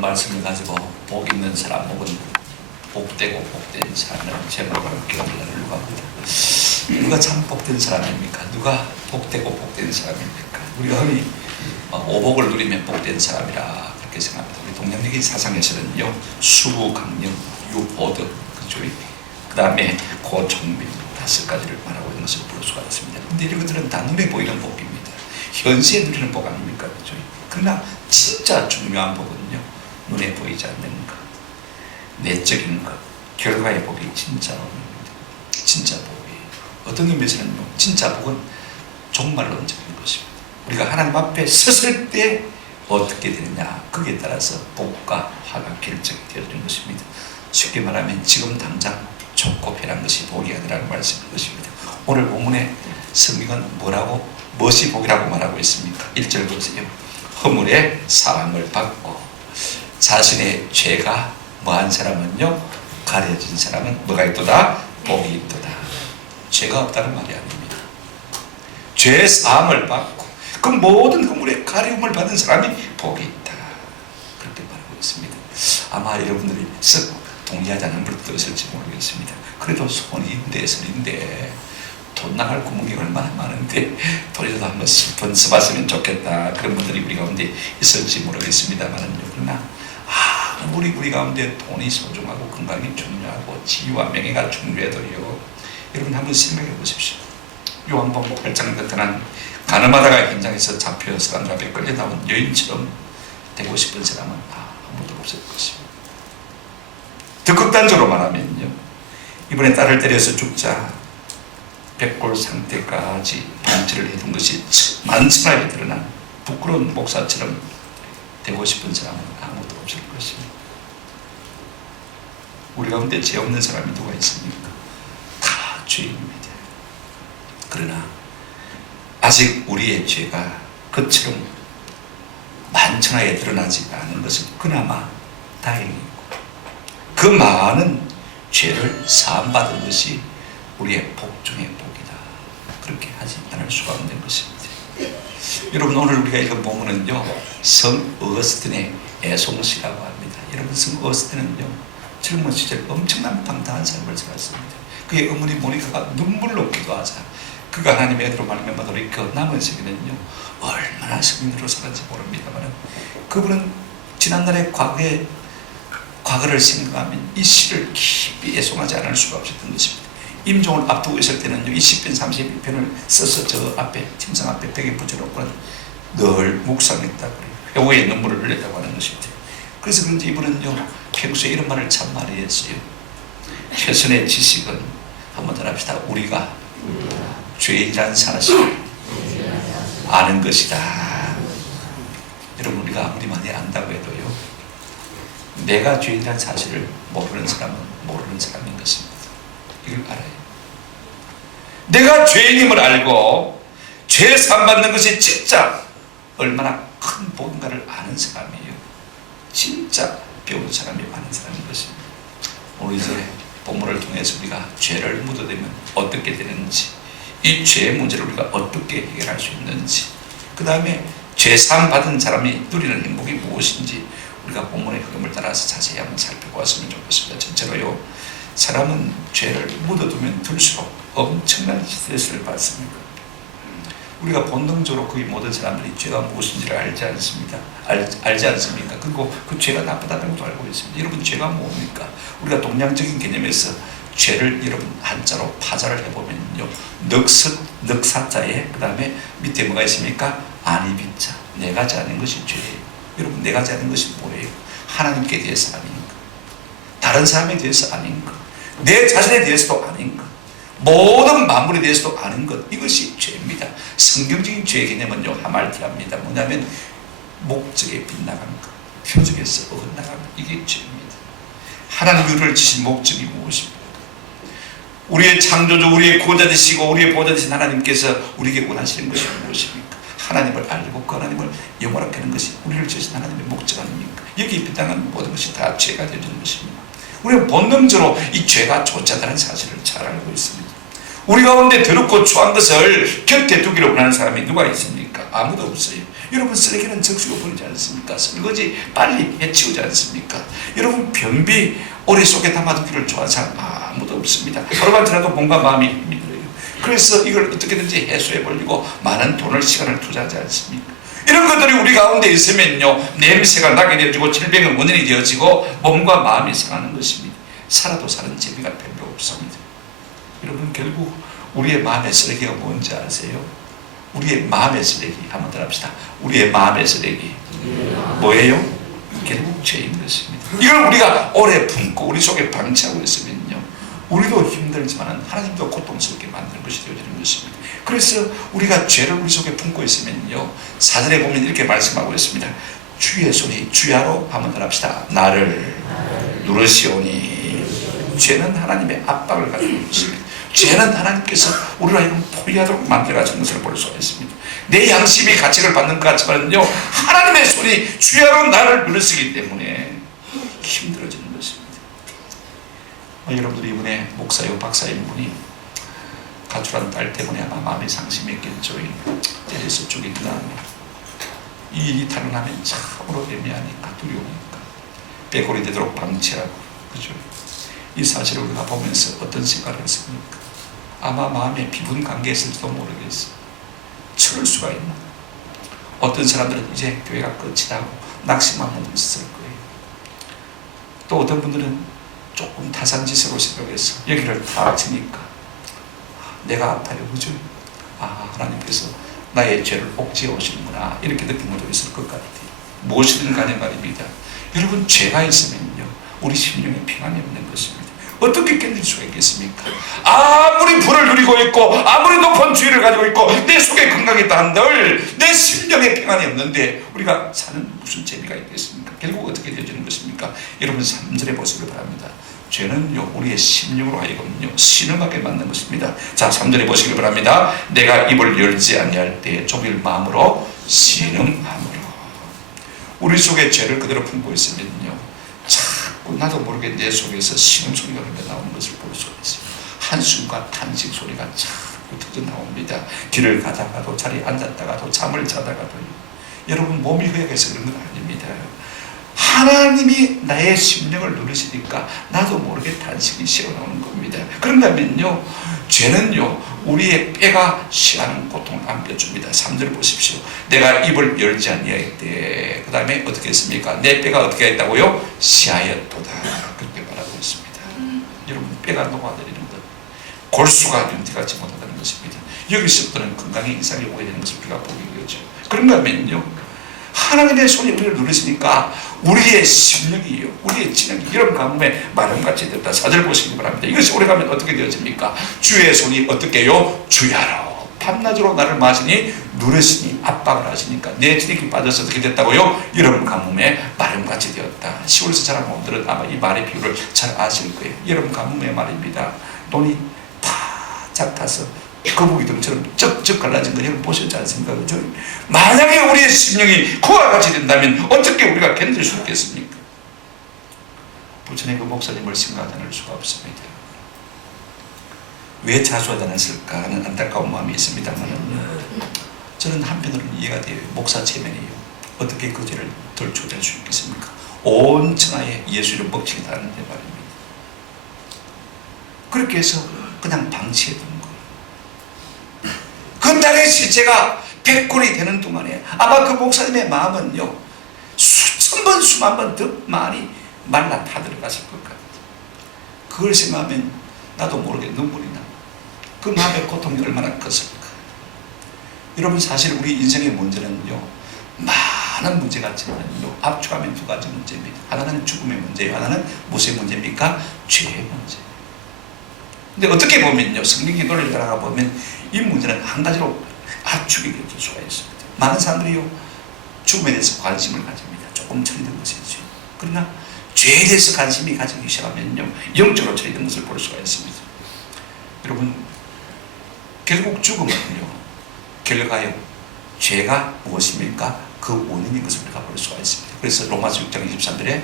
말씀을 가지고 복 있는 사람 혹은 복되고 복된 사람이라는 제목으로 기도를 나누려고 합니다. 누가 참 복된 사람입니까? 누가 복되고 복된 사람입니까? 우리가 흔히 오복을 누리면 복된 사람이라 그렇게 생각합니다. 우리 동양적인 사상에서는요, 수부, 강령, 유보덕, 그죠? 그 다음에 고총민 5가지를 말하고 있는 것을 볼 수가 있습니다. 근데 이런 것들은 다 눈에 보이는 복입니다. 현시에 누리는 복 아닙니까? 그죠? 그러나 진짜 중요한 복은요, 눈에 보이지 않는 것, 내적인 것, 결과의 복이 진짜 복입니다. 진짜 복이에요. 어떤 의미에서는요, 진짜 복은 종말론적인 것입니다. 우리가 하나님 앞에 섰을 때 어떻게 되느냐, 거기에 따라서 복과 화가 결정이 되어지는 것입니다. 쉽게 말하면 지금 당장 좋고 편한 것이 복이 아니라는 말씀인 것입니다. 오늘 본문의 성경은 무엇이 복이라고 말하고 있습니까? 1절 보세요. 허물의 사함을 받고 자신의 죄가 뭐한 사람은요, 가려진 사람은 뭐가 있도다? 복이 있도다. 죄가 없다는 말이 아닙니다. 죄의 사함을 받고 그 모든 허물의 가려움을 받은 사람이 복이 있다, 그렇게 말하고 있습니다. 아마 여러분들이 썩 동의하지 않는 분도 있을지 모르겠습니다. 그래도 손인데 돈 나갈 구멍이 얼마나 많은데 돈이라도 한번 써봤으면 좋겠다, 그런 분들이 우리 가운데 있을지 모르겠습니다만은요, 그러나 우리 가운데 돈이 소중하고 건강이 중요하고 지위와 명예가 중요해도요, 여러분 한번 생각해 보십시오. 요한복음 8장 나타난 가늠하다가 현장에서 잡혀 사람들 앞에 끌려 나온 여인처럼 되고 싶은 사람은 아무도 없을 것입니다. 더 극단적으로 말하면요, 이번에 딸을 때려서 죽자 백골 상태까지 방치를 해둔 것이 만천하에 드러난 부끄러운 목사처럼 되고 싶은 사람은 아무도 없을 것입니다. 우리 가운데 죄 없는 사람이 누가 있습니까? 다 죄입니다. 그러나 아직 우리의 죄가 그처럼 만천하에 드러나지 않은 것은 그나마 다행이고, 그 많은 죄를 사함받은 것이 우리의 복 중의 복이다, 그렇게 하지 않을 수가 없는 것입니다. 여러분, 오늘 우리가 읽은 본문은요, 성 어거스틴의 애송시라고 합니다. 여러분, 성 어거스틴은요, 젊은 시절 엄청난 방탕한 삶을 살았습니다. 그의 어머니 모니카가 눈물로 기도하자 그가 하나님의 애들로 말미암아 돌이켜 남은 세계는요, 얼마나 성인으로 살았는지 모릅니다만, 그분은 지난날의 과거를 생각하면 이 시를 깊이 애송하지 않을 수가 없었던 것입니다. 임종을 앞두고 있을 때는요, 20편 31편을 써서 저 앞에 침상 앞에 벽에 붙여놓고는 늘 묵상했다고 그래요. 회오의 눈물을 흘렸다고 하는 것입니다. 그래서 그런지 이분은요, 평소에 이런 말을 참 많이 했어요. 최선의 지식은 한번 더 합시다. 우리가 죄인이라는 사실을 아는 것이다. 여러분, 우리가 아무리 많이 안다고 해도요, 내가 죄인이라는 사실을 모르는 사람은 모르는 사람인 것입니다. 이걸 알아요. 내가 죄인임을 알고 죄 사함받는 것이 진짜 얼마나 큰 복인가를 아는 사람이에요. 진짜 배운 사람이 많은 사람인 것입니다. 오늘 이제 본문을 통해서 우리가 죄를 묻어대면 어떻게 되는지, 이 죄의 문제를 우리가 어떻게 해결할 수 있는지, 그 다음에 죄 사함 받은 사람이 누리는 행복이 무엇인지 우리가 본문의 흐름을 따라서 자세히 한번 살펴보았으면 좋겠습니다. 전체로요, 사람은 죄를 묻어두면 둘수록 엄청난 스트레스를 받습니다. 우리가 본능적으로 거의 모든 사람들이 죄가 무엇인지를 알지 않습니까? 그리고 그 죄가 나쁘다는 것도 알고 있습니다. 여러분, 죄가 뭡니까? 우리가 동양적인 개념에서 죄를 여러분 한자로 파자를 해보면요, 넉사자에 그 다음에 밑에 뭐가 있습니까? 아니비자, 내가 자는 것이 죄예요. 여러분, 내가 자는 것이 뭐예요? 하나님께 대해서 아닌 것, 다른 사람에 대해서 아닌 것, 내 자신에 대해서도 아닌 것, 모든 만물에 대해서도 아는 것, 이것이 죄입니다. 성경적인 죄의 개념은요, 하말티합니다. 뭐냐면 목적에 빗나간 것, 표적에서 어긋나간 것, 이게 죄입니다. 하나님 우리를 지신 목적이 무엇입니까? 우리의 창조주, 우리의 구원자 되시고 우리의 보호자 되신 하나님께서 우리에게 원하시는 것이 무엇입니까? 하나님을 알고 그 하나님을 영원하게 하는 것이 우리를 지으신 하나님의 목적 아닙니까? 여기 빗나간 모든 것이 다 죄가 되어지는 것입니다. 우리는 본능적으로 이 죄가 존재하다는 사실을 잘 알고 있습니다. 우리 가운데 더럽고 추한 것을 곁에 두기를 원하는 사람이 누가 있습니까? 아무도 없어요. 여러분 쓰레기는 적시고 버리지 않습니까? 설거지 빨리 해치우지 않습니까? 여러분 변비 오래 속에 담아두기를 좋아하는 사람 아무도 없습니다. 하루만 지나도 몸과 마음이 힘이 들어요. 그래서 이걸 어떻게든지 해소해 버리고 많은 돈을 시간을 투자하지 않습니까? 이런 것들이 우리 가운데 있으면요, 냄새가 나게 되어지고 질병의 원인이 되어지고 몸과 마음이 상하는 것입니다. 살아도 사는 재미가 별로 없습니다. 여러분 결국 우리의 마음의 쓰레기가 뭔지 아세요? 우리의 마음의 쓰레기 한번 더 합시다. 우리의 마음의 쓰레기 뭐예요? 결국 죄인 것입니다. 이걸 우리가 오래 품고 우리 속에 방치하고 있으면요, 우리도 힘들지만 하나님도 고통스럽게 만드는 것이 되어지는 것입니다. 그래서 우리가 죄를 우리 속에 품고 있으면요, 사전에 보면 이렇게 말씀하고 있습니다. 주의 손이 주야로 한번 더 합시다. 나를 누르시오니. 죄는 하나님의 압박을 가지고 있습니다. 죄는 하나님께서 우리를 하여금 포기하도록 만들어가지는 것을 볼 수가 있습니다. 내 양심이 가책을 받는 것 같지만요, 하나님의 손이 주야로 나를 누르시기 때문에 힘들어지는 것입니다. 여러분들이 이번에 목사요 박사인 분이 가출한 딸 때문에 아마 마음이 상심했겠죠. 때려서 죽인 다음에 이 일이 탄생하면 참으로 애매하니까 두려우니까 빼골이 되도록 방치하고, 그죠? 이 사실을 우리가 보면서 어떤 생각을 했습니까? 아마 마음에 비분 관계였을지도 모르겠어. 저럴 수가 있나? 어떤 사람들은 이제 교회가 끝이라고 낙심하고 있을 거예요. 또 어떤 분들은 조금 타산지세로 생각해서 여기를 다 치니까 내가 아파요, 그죠? 하나님께서 나의 죄를 옥죄해 오시는구나, 이렇게 느낀 것도 있을 것 같아요. 무엇이든 간에 말입니다. 여러분 죄가 있으면요, 우리 심령에 평안이 없는 것입니다. 어떻게 견딜 수가 있겠습니까? 아무리 불을 누리고 있고 아무리 높은 주의를 가지고 있고 내 속에 건강이 있다 한들 내 심령에 평안이 없는데 우리가 사는 무슨 재미가 있겠습니까? 결국 어떻게 되어지는 것입니까? 여러분 3절에 보시길 바랍니다. 죄는요, 우리의 심령으로 하여금요 신음하게 만든 것입니다. 자, 3절에 보시길 바랍니다. 내가 입을 열지 아니할 때 좁을 마음으로 신음함으로. 우리 속에 죄를 그대로 품고 있으면요, 자꾸 나도 모르게 내 속에서 신음소리가 흘러나오는 것을 볼 수가 있어요. 한숨과 탄식 소리가 자꾸 터져 나옵니다. 길을 가다가도 자리에 앉았다가도 잠을 자다가도요. 여러분 몸이 허약해서 그런 건 아닙니다. 하나님이 나의 심령을 누르시니까 나도 모르게 탄식이 새어나오는 겁니다. 그런다면요, 죄는요 우리의 뼈가 시하는 고통을 안겨줍니다. 3절 보십시오. 내가 입을 열지 아니할 때, 그 다음에 어떻게 했습니까? 내 뼈가 어떻게 했다고요? 시하였도다, 그렇게 말하고 있습니다. 여러분 뼈가 녹아내리는 것, 골수가 윤티같이 못하다는 것입니다. 여기서부터는 건강에 이상이 오게 되는 것을 우리가 보게 되죠. 그런가면요, 하나님의 손이 우리를 누르시니까 우리의 심령이요, 우리의 진영이 이런 가뭄에 마름같이 됐다. 4절 보시기 바랍니다. 이것이 오래가면 어떻게 되어집니까? 주의 손이 어떻게 해요? 주야로 밤낮으로 나를 마시니 누르시니 압박을 하시니까 내 진액이 빠져서 어떻게 됐다고요? 여러분 가뭄에 마름같이 되었다. 시골에서 자란 분들은 아마 이 말의 비유를 잘 아실 거예요. 여러분 가뭄의 말입니다. 돈이 바짝 타서 거북이들처럼 쩍쩍 갈라진 거 여러분 보셨지 않습니까? 그죠? 만약에 우리의 심령이 그와 같이 된다면 어떻게 우리가 견딜 수 있겠습니까? 부천의 그 목사님을 생각하지 않을 수가 없습니다. 왜 자수하지 않았을까 하는 안타까운 마음이 있습니다만 저는 한편으로는 이해가 돼요. 목사 체면이요, 어떻게 그 죄를 덜 조절할 수 있겠습니까? 온 천하에 예수를 먹히겠다는데 말입니다. 그렇게 해서 그냥 방치해둔 거예요. 그 딸의 실제가 100골이 되는 동안에 아마 그 목사님의 마음은요 수천 번 수만 번 더 많이 말라 타들어갔을 것 같아요. 그걸 생각하면 나도 모르게 눈물이 나. 그 마음의 고통이 얼마나 컸을까. 여러분 사실 우리 인생의 문제는요 많은 문제 같지만요 압축하면 두 가지 문제입니다. 하나는 죽음의 문제예요, 하나는 무엇의 문제입니까? 죄의 문제. 근데 어떻게 보면요, 성경 기도를 따라가 보면 이 문제는 한 가지로 압축이 될 수가 있습니다. 많은 사람들이요 죽음에 대해서 관심을 가집니다. 조금 처리된 것이죠. 그러나 죄에 대해서 관심이 가지기 시작하면요 영적으로 처리된 것을 볼 수가 있습니다. 여러분 결국 죽음은요 결과요 죄가 무엇입니까? 그 원인인 것을 우리가 볼 수가 있습니다. 그래서 로마서 6장 23절에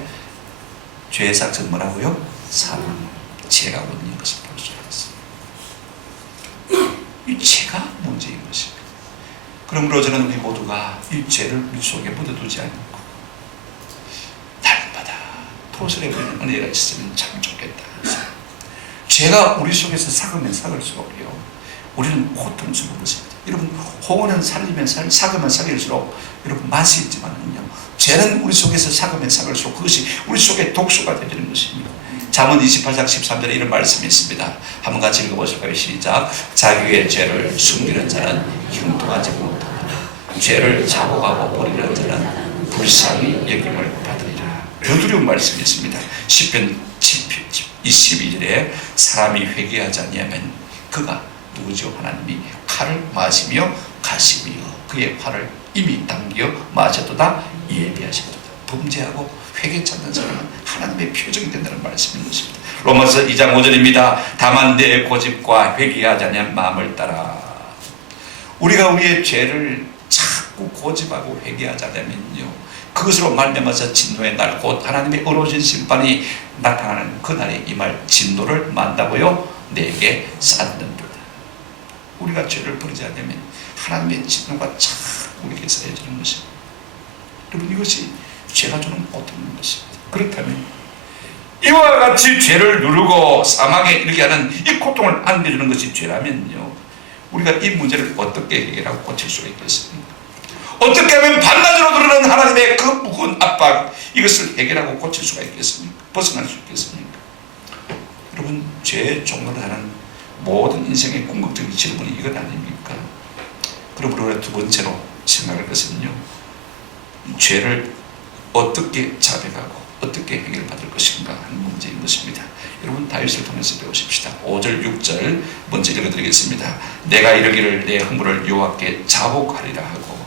죄의 삭은 뭐라고요? 사망, 죄가 원인인 것을 볼 수가 있습니다. 이 죄가 문제인 것입니다. 그러므로 저는 우리 모두가 이 죄를 우리 속에 묻어두지 않고 날마다 토설해버리는 은혜가 있으면 참 좋겠다. 죄가 우리 속에서 삭으면 삭을수록요 우리는 고통스러운 것입니다. 여러분, 홍어는 살리면 삭으면 삭일수록 여러분 맛이 있지만요, 죄는 우리 속에서 삭으면 삭을수록 그것이 우리 속에 독소가 되는 것입니다. 잠언 28장 13절에 이런 말씀이 있습니다. 한번 같이 읽어보실까요? 시작. 자기의 죄를 숨기는 자는 형통하지 못하고 죄를 자복하고 버리는 자는 불쌍히 여김을 받으리라. 더 두려운 말씀이 있습니다. 시편 22절에 사람이 회개하지 아니하면 그가 누구죠? 하나님이 칼을 마시며 가시며 그의 팔을 이미 당겨 마셨도다 예비하셨도다. 범죄하고 회개 찾는 사람은 하나님의 표적이 된다는 말씀인 것입니다. 로마서 2장 5절입니다. 다만 내 고집과 회개하지 않는 마음을 따라. 우리가 우리의 죄를 자꾸 고집하고 회개하지 않으면요, 그것으로 말미암아서 진노의 날, 곧 하나님의 의로우신 심판이 나타나는 그날이 이 말 진노를 만다고요 내게 쌓는도다. 우리가 죄를 버리지 않으면 하나님의 진노가 자꾸 우리에게 쌓여지는 것입니다. 여러분, 이것이 죄가 주는 고통인 것입니다. 그렇다면 이와 같이 죄를 누르고 사망에 이르게 하는 이 고통을 안겨주는 것이 죄라면요, 우리가 이 문제를 어떻게 해결하고 고칠 수가 있겠습니까? 어떻게 하면 반나절로 드러나는 하나님의 그 무거운 압박, 이것을 해결하고 고칠 수가 있겠습니까? 벗어날 수 있겠습니까? 여러분, 죄의 종로를 하는 모든 인생의 궁극적인 질문이 이건 아닙니까? 그러므로 우리가 두 번째로 생각할 것은요, 죄를 어떻게 자백하고 어떻게 해결받을 것인가 하는 문제인 것입니다. 여러분, 다윗을 통해서 배우십시다. 5절 6절 먼저 읽어드리겠습니다. 내가 이르기를 내 허물을 여호와께 자복하리라 하고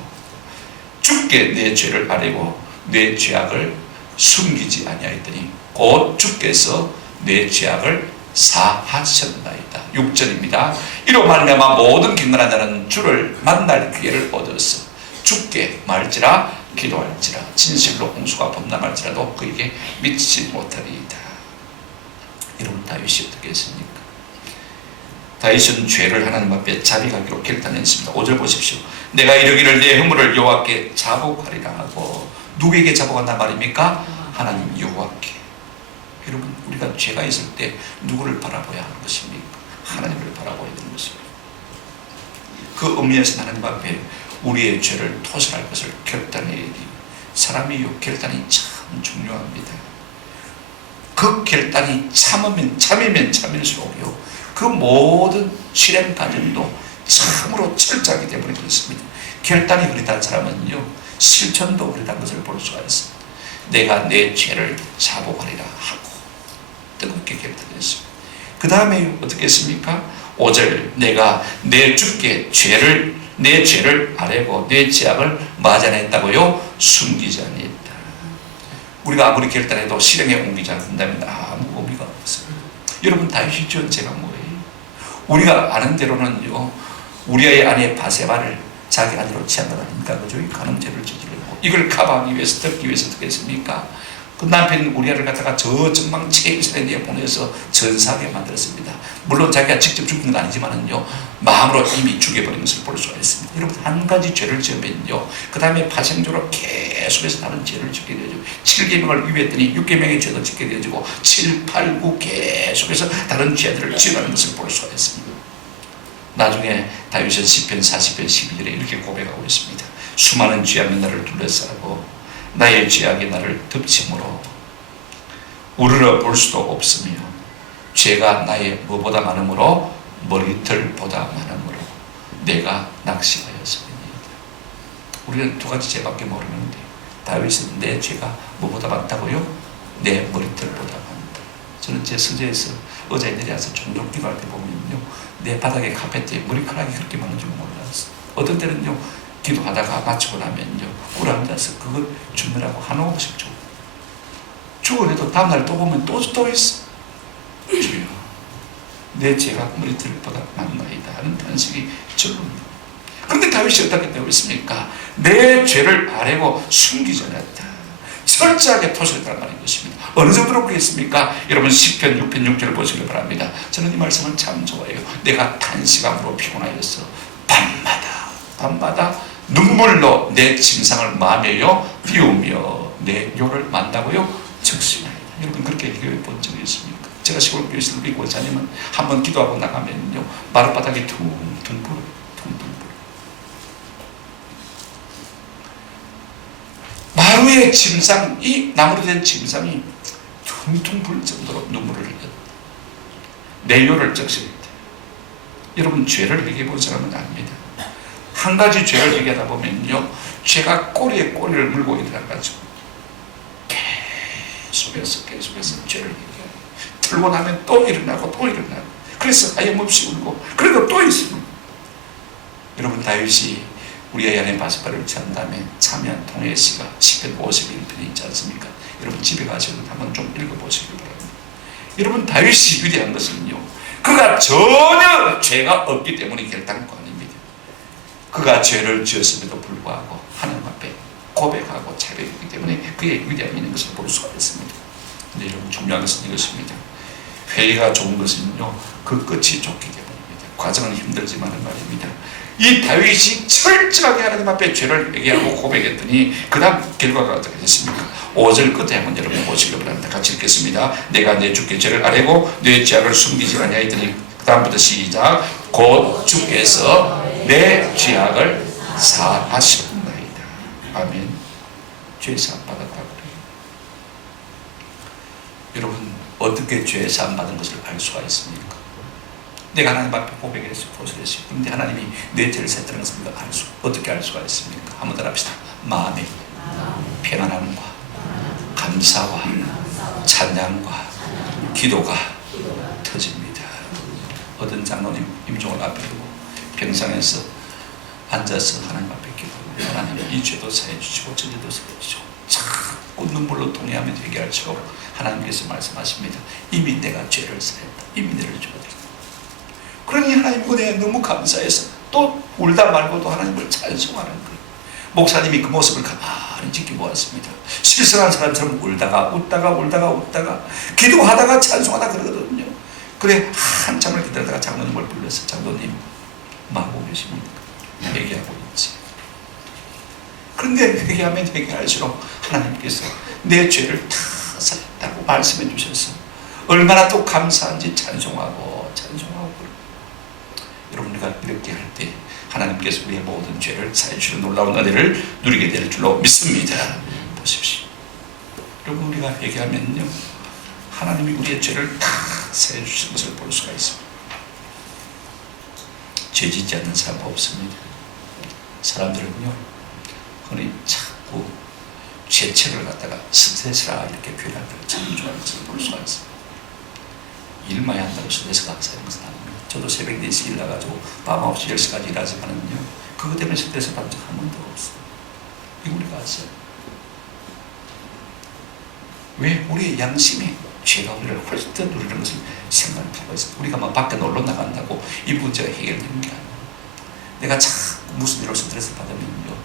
주께 내 죄를 아뢰고 내 죄악을 숨기지 아니하였더니 곧 주께서 내 죄악을 사하셨나이다. 6절입니다. 이로 말미암아 모든 경건한 자는 주를 만날 기회를 얻었어 주께 말지라 기도할지라 진실로 홍수가 범람할지라도 그에게 미치지 못하리이다. 여러분, 다윗이 어떻게 했습니까? 다윗은 죄를 하나님 앞에 자백하기로 결단했습니다. 5절 보십시오. 내가 이르기를 내 허물을 여호와께 자복하리라 하고, 누구에게 자복한단 말입니까? 하나님 여호와께. 여러분, 우리가 죄가 있을 때 누구를 바라봐야 하는 것입니까? 하나님을 바라봐야 되는 것입니다. 그 의미에서 하나님 앞에 우리의 죄를 토설할 것을 결단해야 돼요. 사람이 결단이 참 중요합니다. 그 결단이 참이면 참일수록요, 그 모든 실행 과정도 참으로 철저하게 되어버리고 있습니다. 결단이 흐릿한 사람은요, 실천도 흐릿한 것을 볼 수가 있습니다. 내가 내 죄를 자복하리라 하고 뜨겁게 결단했습니다. 그 다음에 어떻게 했습니까? 5절, 내가 내 주께 내 죄를 아뢰고 내 죄악을 맞아냈다고요? 숨기지 아니했다. 우리가 아무리 결단해도 실행에 옮기지 않는다면 아무 의미가 없습니다. 여러분, 다윗이 지은 죄가 뭐예요? 우리가 아는 대로는요, 우리의 아내 바세바를 자기 아내로 취한 것 아닙니까? 그죠? 간음죄를 저지르고 이걸 커버하기 위해서, 덮기 위해서 어떻게 했습니까? 그 남편 우리아를 갖다가 저 전망체 이스라엘에 보내서 전사하게 만들었습니다. 물론 자기가 직접 죽은 건 아니지만은요, 마음으로 이미 죽여버린 것을 볼 수가 있습니다. 여러분, 한 가지 죄를 지으면요, 그 다음에 파생적으로 계속해서 다른 죄를 짓게 되죠. 7계명을 위배했더니 6계명의 죄도 짓게 되어지고 7, 8, 9 계속해서 다른 죄들을 지어가는 것을 볼 수가 있습니다. 나중에 다윗은 시편 40편 12절에 이렇게 고백하고 있습니다. 수많은 죄악이 나를 둘러싸고 나의 죄악이 나를 덮침으로 우러러 볼 수도 없으며 죄가 나의 뭐보다 많음으로 머리털보다 많음으로 내가 낚시하였습니다. 우리는 두 가지 죄밖에 모르는데 다윗은 내 죄가 뭐보다 많다고요? 내 머리털보다 많다. 저는 제 서재에서 의자에 내려와서 종종 기도할 때 보면요, 내 바닥에 카페트에 머리카락이 그렇게 많은 줄 몰랐어. 어떤 때는요, 기도하다가 마치고 나면요, 꿇어 앉아서 그걸 주느라고 한없이 죽어내도 다음날 또 보면 또 있어. 주여, 내 죄가 머리털보다 많나이다 하는 탄식이 절로입니다. 그런데 다윗이 어떻게 되고 있습니까? 내 죄를 아뢰고 숨기지 않았다. 철저하게 토설했다는 말인 것입니다. 어느 정도로 그랬습니까? 여러분, 시편 6편 6절을 보시기 바랍니다. 저는 이 말씀을 참 좋아해요. 내가 단시간으로 피곤하였어. 밤마다 눈물로 내 침상을 마매요 비우며 내 뇨를 만다고요 적시나이다. 여러분 그렇게 기도해 본 적이 있습니까? 제가 시골 교회에서 우리 권사님은 한번 기도하고 나가면요 마룻바닥이 퉁퉁 불어요. 퉁퉁 불어요. 마루의 침상, 이 나무로 된 침상이 퉁퉁 불 정도로 눈물을 흘렸다. 내 뇨를 적십니다. 여러분 죄를 얘기해 본 사람은 압니다. 한 가지 죄를 얘기하다 보면요 죄가 꼬리에 꼬리를 물고 일어나가지고 계속해서 죄를 얘기해요. 들고 나면 또 일어나고 또 일어나고 그래서 하염없이 울고 그래도 또 있습니다. 여러분 다윗이 우리의 안에 바스바를 취한 다음에 참여한 통의 시가 시편 51편이 있지 않습니까? 여러분 집에 가시면 한번 좀 읽어보시기 바랍니다. 여러분 다윗이 위대한 것은요 그가 전혀 죄가 없기 때문에 결단권입니다. 그가 죄를 지었음에도 불구하고 하나님 앞에 고백하고 자백했기 때문에 그의 위대함이 있는 것을 볼 수가 있습니다. 근데 여러분 중요한 것은 이것입니다. 회개가 좋은 것은요 그 끝이 좋기 때문입니다. 과정은 힘들지만은 말입니다. 이 다윗이 철저하게 하나님 앞에 죄를 회개하고 고백했더니 그 다음 결과가 어떻게 됐습니까? 5절 끝에 한번 여러분 보시기 바랍니다. 같이 읽겠습니다. 내가 내 주께 죄를 아뢰고 내 죄악을 숨기지 아니하였더니 그 다음부터 시작. 곧 주께서 내 죄악을 사하셨나이다. 아멘. 죄 사함 받았다고 그래요. 여러분 어떻게 죄 사함 받은 것을 알 수가 있습니까? 내가 하나님 앞에 고백했어요. 고소했어요. 그런데 하나님이 내 죄를 사했다는 것을 우리가 어떻게 알 수가 있습니까? 한번 더 합시다. 마음의 평안함과 감사와 찬양과 기도가 터집니다. 어떤 장로님 임종을 앞에 두고 병상에서 앉아서 하나님 앞에 기도하고 하나님 이 죄도 사해 주시고 저 죄도 사해 주시고 자꾸 눈물로 통해하며 회개할수록 하나님께서 말씀하십니다. 이미 내가 죄를 사했다. 이미 내를 주었다. 그러니 하나님 은혜에 너무 감사해서 또 울다 말고도 하나님을 찬송하는 거예요. 목사님이 그 모습을 가만히 지켜보았습니다. 실성한 사람처럼 울다가 웃다가 기도하다가 찬송하다 그러거든요. 그래 한참을 기다리다가 장로님을 불러서 장로님 마고 계십니까? 회개하고 있지. 그런데 회개하면 회개할수록 하나님께서 내 죄를 다 사했다고 말씀해 주셔서 얼마나 또 감사한지 찬송하고 여러분 우리가 이렇게 할 때 하나님께서 우리의 모든 죄를 사해 주시는 놀라운 은혜를 누리게 될 줄로 믿습니다. 보십시오. 여러분 우리가 회개하면요 하나님이 우리의 죄를 다 사해 주시는 것을 볼 수가 있습니다. 죄 짓지 않는 사람 없습니다. 사람들은요 흔히 자꾸 죄책을 갖다가 스트레스라 이렇게 표현하는 걸 참 좋아하는 것을 볼 수가 있습니다. 일 많이 한다고 스트레스가 쌓이는 것은 아닙니다. 저도 새벽 4시 일 나가지고 밤 9시 10시까지 일하지만은요 그것 때문에 스트레스 받은 적 한 번도 없어요. 이거 우리가 아세요? 왜? 우리의 양심이 죄가 우리를 훨씬 더 누리는 것을 생각할 필요가 있습니다. 우리가 막 밖에 놀러 나간다고 이 문제가 해결되는 게 아니에요. 내가 자꾸 무슨 일로 스트레스 받으면요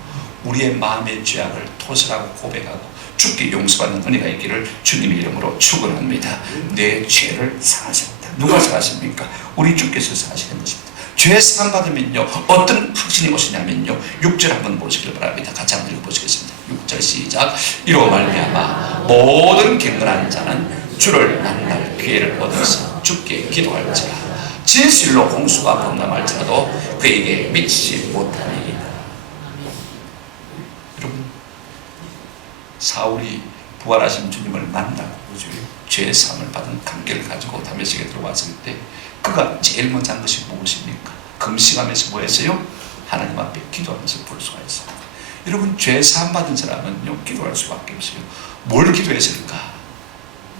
우리의 마음의 죄악을 토설하고 고백하고 주께 용서받는 은혜가 있기를 주님의 이름으로 축원합니다. 내 죄를 사하셨다. 누가 사하십니까? 우리 주께서 사하시는 것입니다. 죄 사함 받으면요 어떤 확신이 오시냐면요 6절 한번 보시길 바랍니다. 같이 한번 읽어보시겠습니다. 6절 시작. 이로 말미암아 모든 경건한 자는 주를 만날 기회를 얻어서 주께 기도할지라 진실로 공수가 범람할지라도 그에게 미치지 못하니이다. 여러분 사울이 부활하신 주님을 만나고 죄 사함을 받은 관계를 가지고 다메섹에 들어왔을 때 그가 제일 먼저 한 것이 무엇입니까? 금식하면서 뭐 했어요? 하나님 앞에 기도하면서 볼 수가 있어요. 여러분 죄 사함 받은 사람은요 기도할 수밖에 없어요. 뭘 기도했을까?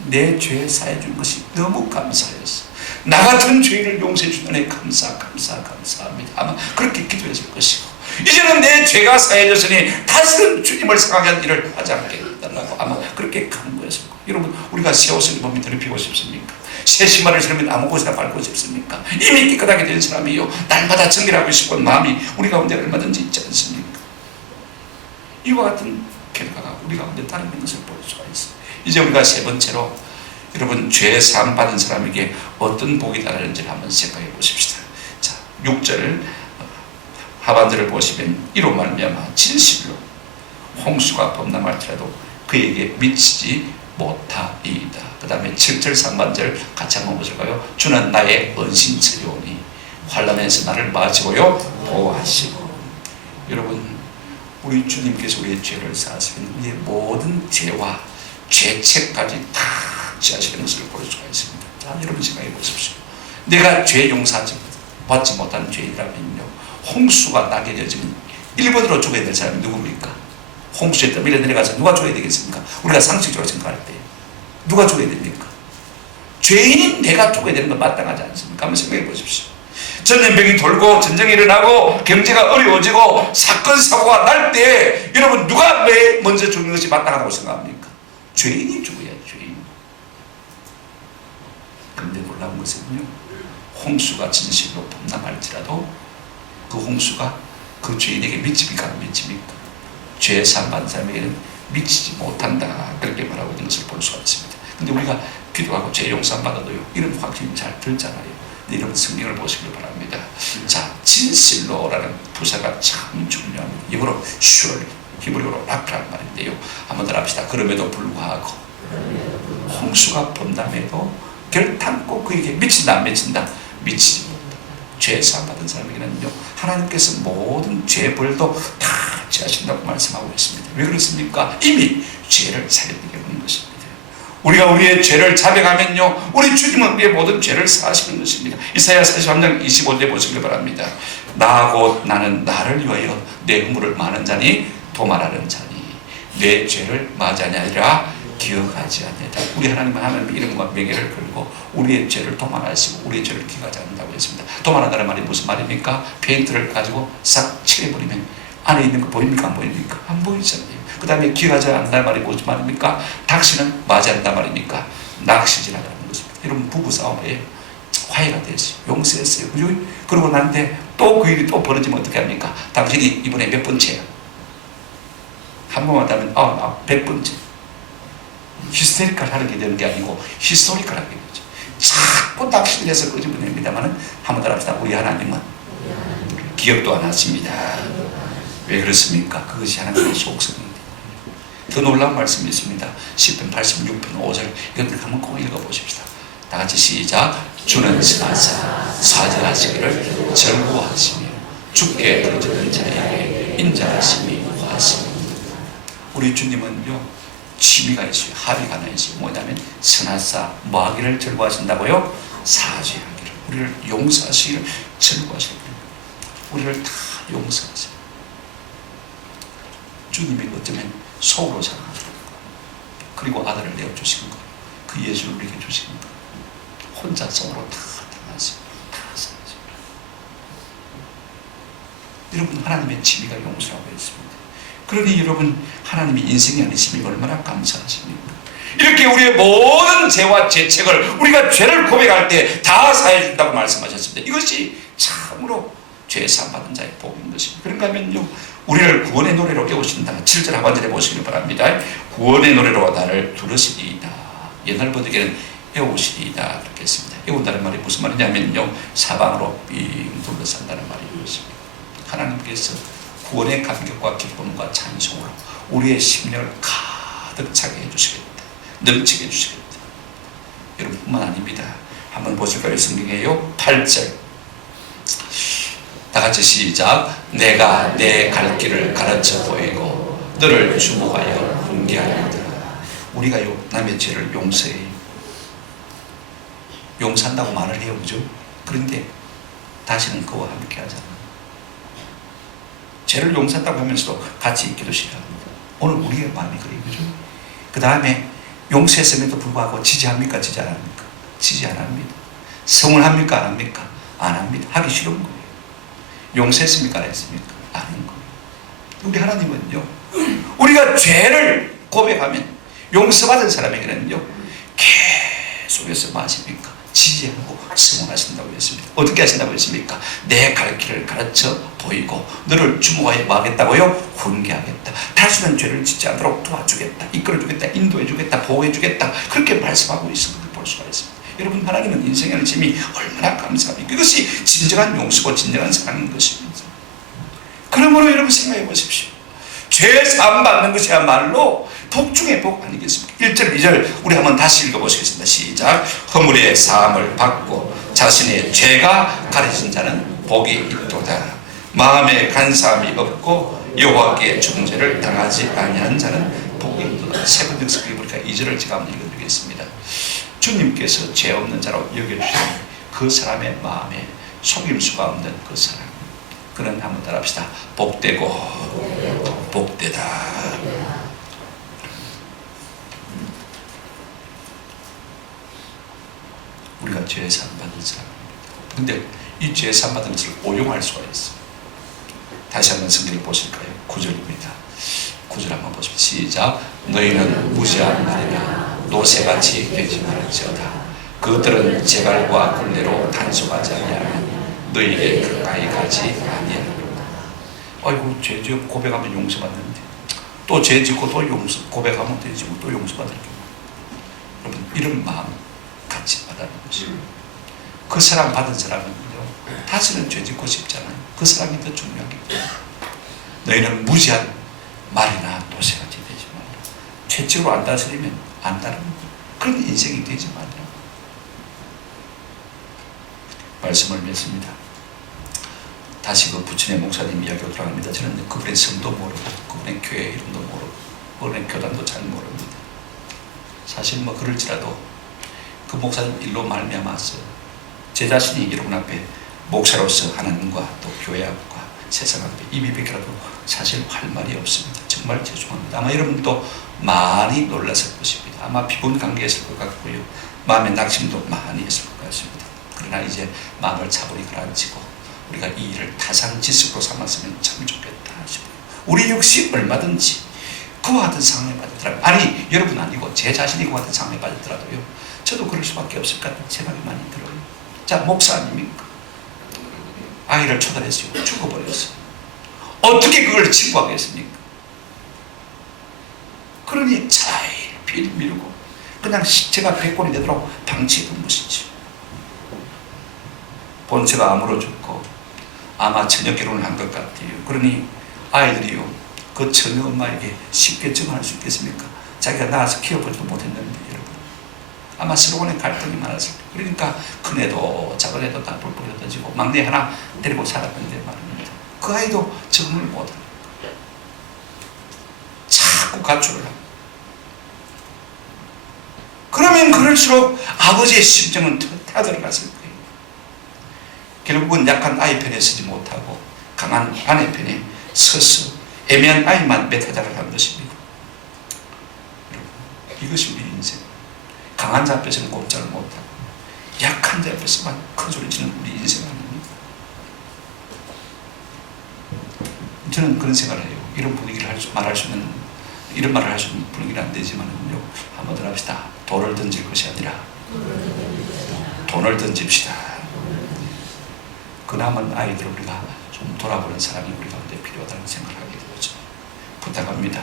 내 죄 사해 준 것이 너무 감사했어. 나 같은 죄인을 용서해 주는 감사합니다. 아마 그렇게 기도했을 것이고 이제는 내 죄가 사해졌으니 다시는 주님을 생각한 일을 하지 않게 해달라고 아마 그렇게 간구했을 거예요. 여러분 우리가 새 옷을 입으면 더럽히고 싶습니까? 새 신발을 신으면 아무 곳이나 밟고 싶습니까? 이미 깨끗하게 된 사람이요 날마다 정결하고 싶은 마음이 우리 가운데 얼마든지 있지 않습니까? 이와 같은 결과가 우리 가운데 따르는 것을 볼 수가 있어요. 이제 우리가 세 번째로 여러분 죄 사함 받은 사람에게 어떤 복이 따르는지를 한번 생각해 보십시다. 자 6절 하반절을 보시면 이로 말미암아 진실로 홍수가 범람할지라도 그에게 미치지 못하이다. 그 다음에 7절 상반절 같이 한번 보실까요? 주는 나의 은신처리오니 환난에서 나를 맞이고요 보호하시고. 여러분, 우리 주님께서 우리의 죄를 사하시면 우리의 모든 죄와 죄책까지 다 지하시는 것을 볼 수가 있습니다. 자, 여러분 생각해 보십시오. 내가 죄 용서하지 받지 못한 죄이라면요, 홍수가 나게 되어지면 1번으로 죽어야 될 사람이 누굽니까? 홍수에 떠밀려 내려가서 누가 죽어야 되겠습니까? 우리가 상식적으로 생각할 때 누가 죽어야 됩니까? 죄인인 내가 죽어야 되는 건 마땅하지 않습니까? 한번 생각해 보십시오. 전염병이 돌고 전쟁이 일어나고 경제가 어려워지고 사건 사고가 날 때 여러분 누가 왜 먼저 죽는 것이 마땅하다고 생각합니까? 죄인이 죽어야 죄인. 그런데 놀라운 것은요, 홍수가 진실로 범람할지라도 그 홍수가 그 죄인에게 미칩니까? 안 미칩니까? 죄 사함받은 사람에게는 미치지 못한다, 그렇게 말하고 있는 것을 볼 수가 있습니다. 근데 우리가 기도하고 죄 용서 받아도요, 이런 확신이 잘 들잖아요. 근데 여러분 성경을 보시길 바랍니다. 자, 진실로라는 부사가 참 중요합니다. 영어로 sure, 히브리어로 락라는 말인데요, 한번 더 합시다. 그럼에도 불구하고 홍수가 범람해도 결탄코 그에게 미친다 안 미친다? 미치지 못한다. 죄 사함받은 사람에게는요, 하나님께서 모든 죄벌도 다 지하신다고 말씀하고 있습니다. 왜 그렇습니까? 이미 죄를 사했기 때문인 것입니다. 우리가 우리의 죄를 자백하면요, 우리 주님은 우리의 모든 죄를 사하시는 것입니다. 이사야 43장 25절에 보시길 바랍니다. 나하고 나는 나를 위하여 내 허물을 많은 자니 도말하는 자니 내 죄를 마주하니 아니라 기억하지 않는다. 우리 하나님은 하나님의 이름과 명예를 걸고 우리의 죄를 도말하시고 우리의 죄를 기억하지 않는다고 했습니다. 도말한다는 말이 무슨 말입니까? 페인트를 가지고 싹 칠해버리면 안에 있는 거 보입니까? 안 보입니까? 안 보이잖아요. 그 다음에 기억하지 않는다는 말이 무슨 말입니까? 당신은 맞이한다는 말입니까? 낚시질하라는 것입니다. 여러분, 부부싸움에 화해가 됐어요. 용서했어요. 그죠? 그러고 난데 또 그 일이 또 벌어지면 어떻게 합니까? 당신이 이번에 몇 번째야? 한 번만 하면 100번째. 히스테리컬 하는 게 되는 게 아니고 히스토리컬 하게 되죠. 자꾸 낚시를 해서 끄집어냅니다만은 한번 더 합시다. 우리 하나님은 기억도 안 하십니다. 왜 그렇습니까? 그것이 하나님의 속성입니다. 더 놀라운 말씀이 있습니다. 시편 86편 5절, 이것들 한번 꼭 읽어보십시다. 다 같이 시작. 주는 지나사 사죄하시기를 절구하시며 죽게 부르짖는 자에게 인자하심이 화하십니다. 우리 주님은요, 취미가 있어요. 합의가 하나 있어요. 뭐냐면 선하사 뭐 하기를 절구하신다고요? 사죄하기를, 우리를 용서하시기를 절구하시는 거예요. 우리를 다 용서하세요. 주님이 어쩌면 속으로 사랑하시는 거예요. 그리고 아들을 내어주신 거예요. 그 예수를 우리에게 주신 거예요. 혼자 속으로 다 당하세요. 다 사랑하세요. 여러분, 하나님의 취미가 용서라고 했습니다. 그러니 여러분, 하나님이 인생이 아니시면 얼마나 감사하십니까? 이렇게 우리의 모든 죄와 죄책을 우리가 죄를 고백할 때 다 사해준다고 말씀하셨습니다. 이것이 참으로 죄 사함받은 자의 복인 것입니다. 그런가 하면요, 우리를 구원의 노래로 깨우신다. 7절 하반절에 보시길 바랍니다. 구원의 노래로 나를 부르시리이다. 옛날 버전에는 애우시리이다 그렇게 했습니다. 애운다는 말이 무슨 말이냐면요, 사방으로 빙 둘러싼다는 말이었습니다. 하나님께서 구원의 감격과 기쁨과 찬송으로 우리의 심령을 가득 차게 해주시겠다. 넘치게 해주시겠다. 여러분뿐만 아닙니다. 한번 보실까요? 성경에요, 8절 다 같이 시작. 내가 내 갈 길을 가르쳐 보이고 너를 주목하여 훈계하리라. 우리가요, 남의 죄를 용서해요. 용서한다고 말을 해요. 그죠? 그런데 다시는 그와 함께 하잖아요. 죄를 용서한다고 하면서도 같이 있기도 싫어합니다. 오늘 우리의 마음이 그래요. 그죠? 그 다음에 용서했음에도 불구하고 지지합니까? 지지 안 합니까? 지지 안 합니다. 성원합니까? 안 합니까? 안 합니다. 하기 싫은 거예요. 용서했습니까? 안 했습니까? 안 한 거예요. 우리 하나님은요, 우리가 죄를 고백하면 용서받은 사람에게는요, 계속해서 마십니까? 지지하고 성원하신다고 했습니다. 어떻게 하신다고 했습니까? 내 갈 길을 가르쳐 보이고 너를 주목하여 뭐 하겠다고요? 훈계하겠다. 다시는 죄를 짓지 않도록 도와주겠다. 이끌어주겠다. 인도해주겠다. 보호해주겠다. 그렇게 말씀하고 있는 걸 볼 수가 있습니다. 여러분, 하나님은 인생의 짐이 얼마나 감사합니까? 이것이 진정한 용서고 진정한 사랑인 것입니다. 그러므로 여러분 생각해 보십시오. 죄 사함 받는 것이야말로 복 중에 복 아니겠습니까? 1절 2절 우리 한번 다시 읽어보시겠습니다. 시작. 허물의 사함을 받고 자신의 죄가 가려진 자는 복이 있도다. 마음에 간사함이 없고 여호와께 중죄를 당하지 아니하는 자는 복이 있도다. 세 번째 성경 보니까 2절을 제가 한번 읽어드리겠습니다. 주님께서 죄 없는 자로 여겨주시는 그 사람의 마음에 속일 수가 없는 그 사람, 그는 한번 따라합시다. 복되고 복되다. 우리가 죄 사함 받은 사람입니다. 근데 이 죄 사함 받은 것을 오용할 수가 있어요. 다시 한번 성경을 보실까요? 9절입니다. 9절 한번 보십시오. 시작. 너희는 무지한 말이나 노새같이 되지 말지어다. 그들은 재갈과 굴레로 단속하지 아니하면 너희에게 가까이 가지 아니하리로다. 아이고 죄 지어 고백하면 용서받는데 또 죄 짓고 또 고백하면 되지 또 용서받을 경우, 여러분 이런 마음 같이 받아는 것이고, 그 사랑 받은 사람은요 다시는 죄 짓고 싶잖아요. 그 사랑이 더 중요하기 때문에 너희는 무지한 말이나 노새같이 되지 말라. 죄책으로 안 다스리면 안 따르는 그런 인생이 되지 말라. 말씀을 맺습니다. 다시 그 부천의 목사님 이야기로 돌아갑니다. 저는 그분의 성도 모르고 그분의 교회 이름도 모르고 그분의 교단도 잘 모릅니다. 사실 뭐 그럴지라도 그 목사님 일로 말미암아서 제 자신이 여러분 앞에 목사로서 하나님과 또 교회 앞과 세상 앞에 입이 뵙기라도 사실 할 말이 없습니다. 정말 죄송합니다. 아마 여러분도 많이 놀랐을 것입니다. 아마 피분 관계했을 것 같고요. 마음의 낙심도 많이 했을 것 같습니다. 그러나 이제 마음을 차분히 가라앉히고 우리가 이 일을 타산지식으로 삼았으면 참 좋겠다 싶어요. 우리 역시 얼마든지 그와 같은 상황에 빠졌더라고요. 아니 여러분 아니고 제 자신이 그와 같은 상황에 빠졌더라도요 저도 그럴 수밖에 없을 것 같은 생각이 많이 들어요. 자, 목사 아닙니까? 아이를 초달했어요. 죽어버렸어요. 어떻게 그걸 친구하겠습니까? 그러니 잘 밀고 그냥 식체가 100권이 되도록 방치했던 것이지. 본체가 암으로 죽고 아마 처녀 결혼을 한 것 같아요. 그러니 아이들이요 그 처녀 엄마에게 쉽게 증언할 수 있겠습니까? 자기가 낳아서 키워보지도 못했는데 여러분 아마 서로 간에 갈등이 많았을 거예요. 그러니까 큰애도 작은애도 다 뿔뿔이 던지고 막내 하나 데리고 살았는데 말입니다. 그 아이도 적응을 못합니다. 자꾸 가출을 합니다. 그러면 그럴수록 아버지의 심정은 더 타들어갔을 거예요. 결국은 약한 아이 편에 서지 못하고 강한 아내 편에 서서 애매한 아이만 메타작을 한 것입니다. 여러분, 이것이 우리 인생. 강한 자 앞에서는 꼼짝을 못하고 약한 자 앞에서만 큰 소리 치는 우리 인생 아닙니까? 저는 그런 생각을 해요. 이런 분위기를 말할 수 있는, 이런 말을 할 수 있는 분위기는 안 되지만요. 한번 더 합시다. 돌을 던질 것이 아니라 돈을 던집시다. 그 남은 아이들 우리가 좀 돌아보는 사람이 우리 가운데 필요하다는 생각을 하게 되죠. 부탁합니다.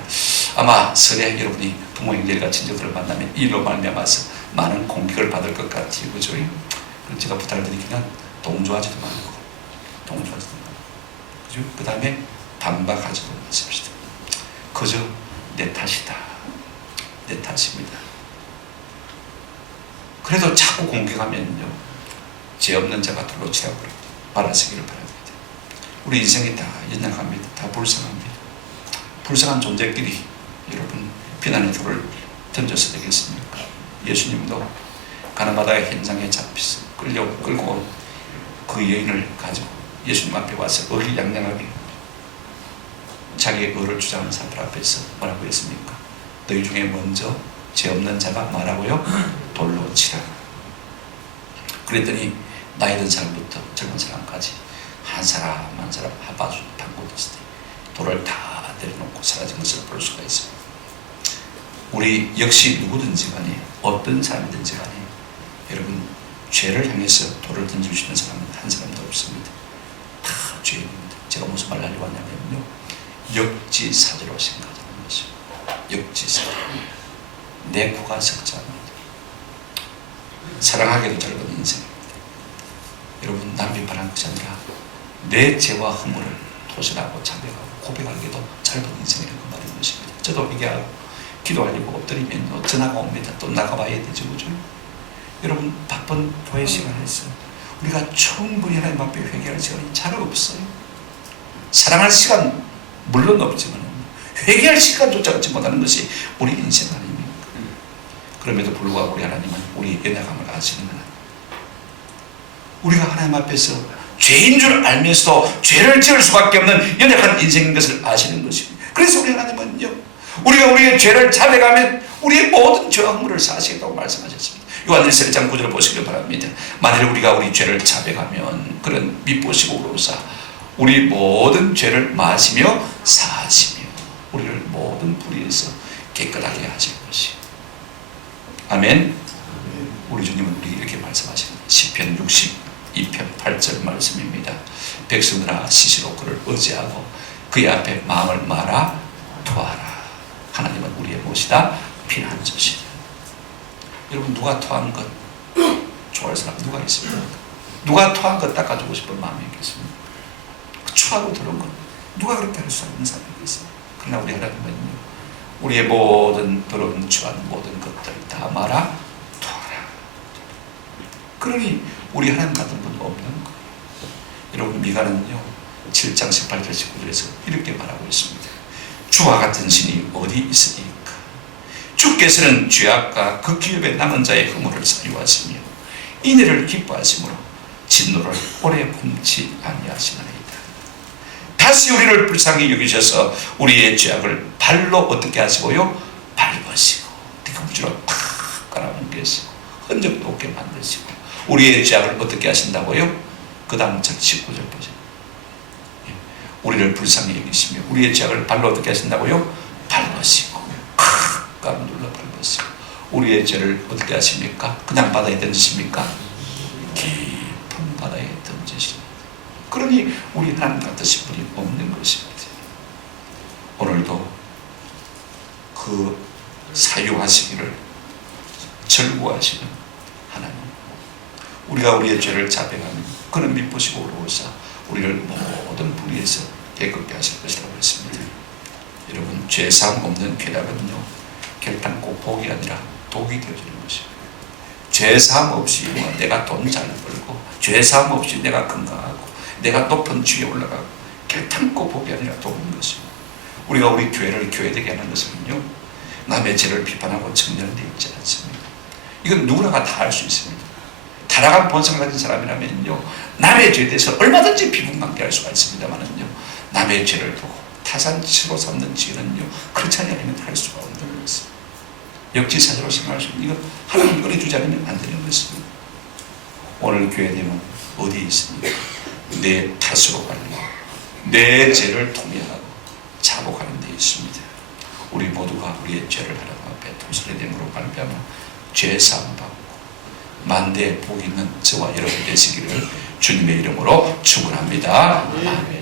아마 설에 여러분이 부모 형제가 친척들을 만나면 이 일로 말미암아서 많은 공격을 받을 것 같아요. 그죠? 그래서 제가 부탁을 드리기는 동조하지도 말고 그죠? 그 다음에 반박하지도 마십시다. 그저 내 탓이다. 내 탓입니다. 그래도 자꾸 공격하면요 죄 없는 자가 돌로 치라고 말아서기를 바랍니다. 우리 인생이 다 연약합니다. 다 불쌍합니다. 불쌍한 존재끼리 여러분 비난의 돌을 던져서 되겠습니까? 예수님도 가나바다의 현장에 잡혀서 끌고 온 그 여인을 가지고 예수님 앞에 와서 의기양양하게 자기의 의를 주장하는 사람들 앞에서 뭐라고 했습니까? 너희 중에 먼저 죄 없는 자가 말하고요 돌로 치라. 그랬더니 나이 든 사람부터 젊은 사람까지 한 사람 한 사람 하바주 방구됐을 때 돌을 다 내려놓고 사라진 것을 볼 수가 있습니다. 우리 역시 누구든지 간에 어떤 사람이든지 간에 여러분 죄를 향해서 돌을 던질 수 있는 사람은 한 사람도 없습니다. 다 죄인입니다. 제가 무슨 말을 하려고 하냐면요 역지사지로 생각하는 것입니다. 역지사지. 내 구가 석자입니다. 사랑하기도 짧은 인생입니다. 여러분 남 비판하는 것이 아니라 내 죄와 허물을 도전하고 자백하고 고백하기도 짧은 인생이라는 말인 것입니다. 저도 회개하고 기도하려고 엎드리면 전화가 옵니다. 또 나가봐야 되죠, 그죠? 여러분 바쁜 교회 시간에서 우리가 충분히 하나님 앞에 회개할 시간이 잘 없어요. 사랑할 시간 물론 없지만 회개할 시간조차 얻지 못하는 것이 우리 인생 아닙니까? 그럼에도 불구하고 우리 하나님은 우리의 연약함을 아시는 하나님, 우리가 하나님 앞에서 죄인 줄 알면서도 죄를 지을 수밖에 없는 연약한 인생인 것을 아시는 것입니다. 그래서 우리 하나님은요, 우리가 우리의 죄를 자백하면 우리의 모든 죄와 허물을 사하시겠다고 말씀하셨습니다. 요한일서 1장 9절을 보시길 바랍니다. 만일 우리가 우리 죄를 자백하면 그는 미쁘시고 의로우사 우리 모든 죄를 마시며 사하시며 우리를 모든 불의에서 깨끗하게 하실 것이요. 아멘. 우리 주님은 우리 이렇게 말씀하십니다. 시편 62편 8절 말씀입니다. 백성들아 시시로 그를 의지하고 그의 앞에 마음을 말아 토하라. 하나님은 우리의 무엇이다? 피난처시다. 여러분 누가 토한 것 좋아할 사람 누가 있습니까? 누가 토한 것 닦아주고 싶은 마음이 있겠습니까? 추하고 더러운 것 누가 그렇게 할 수 있는 사람이 있습니까? 그러나 우리 하나님은요, 우리의 모든 더러운 추한 모든 것들 다 말아 토하라. 그러니 우리 하나님 같은 분 없는 거예요. 여러분 미가는요 7장 18절 19절에서 이렇게 말하고 있습니다. 주와 같은 신이 어디 있으니까 주께서는 죄악과 그 기업에 남은 자의 허물을 사유하시며 인애를 기뻐하시므로 진노를 오래 품지 아니하시나이다. 다시 우리를 불쌍히 여기셔서 우리의 죄악을 발로 어떻게 하시고요? 밟으시고 뒤꿈치로 탁 깔아뭉개시고 흔적도 없게 만드시고 우리의 죄악을 어떻게 하신다고요? 그 다음 19절 보세요. 우리를 불쌍히 여기시며 우리의 죄악을 발로 어떻게 하신다고요? 밟으시고 꽉 눌러 밟으시고 우리의 죄를 어떻게 하십니까? 그냥 바다에 던지십니까? 깊은 바다에 던지십니다. 그러니 우리 하나님 같으신 분이 없는 것입니다. 오늘도 그 사유하시기를 절구하시는 하나님, 우리가 우리의 죄를 자백하면 그는 미쁘시고 의로우사 우리를 모든 불의에서 깨끗게 하실 것이라고 했습니다. 여러분 죄사함 없는 쾌락은요 결단코 복이 아니라 독이 되어지는 것입니다. 죄사함 없이 내가 돈 잘 벌고 죄사함 없이 내가 건강하고 내가 높은 지위에 올라가고 결단코 복이 아니라 독인 것입니다. 우리가 우리 교회를 교회되게 하는 것은요 남의 죄를 비판하고 청년되어 있지 않습니다. 이건 누구나가 다 할 수 있습니다. 타락한 본성을 가진 사람이라면요 남의 죄에 대해서 얼마든지 비분관계할 수가 있습니다만은요 남의 죄를 보고 타산치로 삼는 죄는요 그렇지 않으면 할 수가 없는 것입니다. 역지사지로 생각할 수 있는 이거 하나님 은혜 주지 않으면 안 되는 것입니다. 오늘 교회되면 어디 있습니까? 내 탓으로 가려고 내 죄를 통회하고 자복하는 데 있습니다. 우리 모두가 우리의 죄를 하나님 앞에 도설의됨으로 발표하며 죄사함 받고 만대의 복이 있는 저와 여러분 되시기를 주님의 이름으로 축원합니다. 아멘.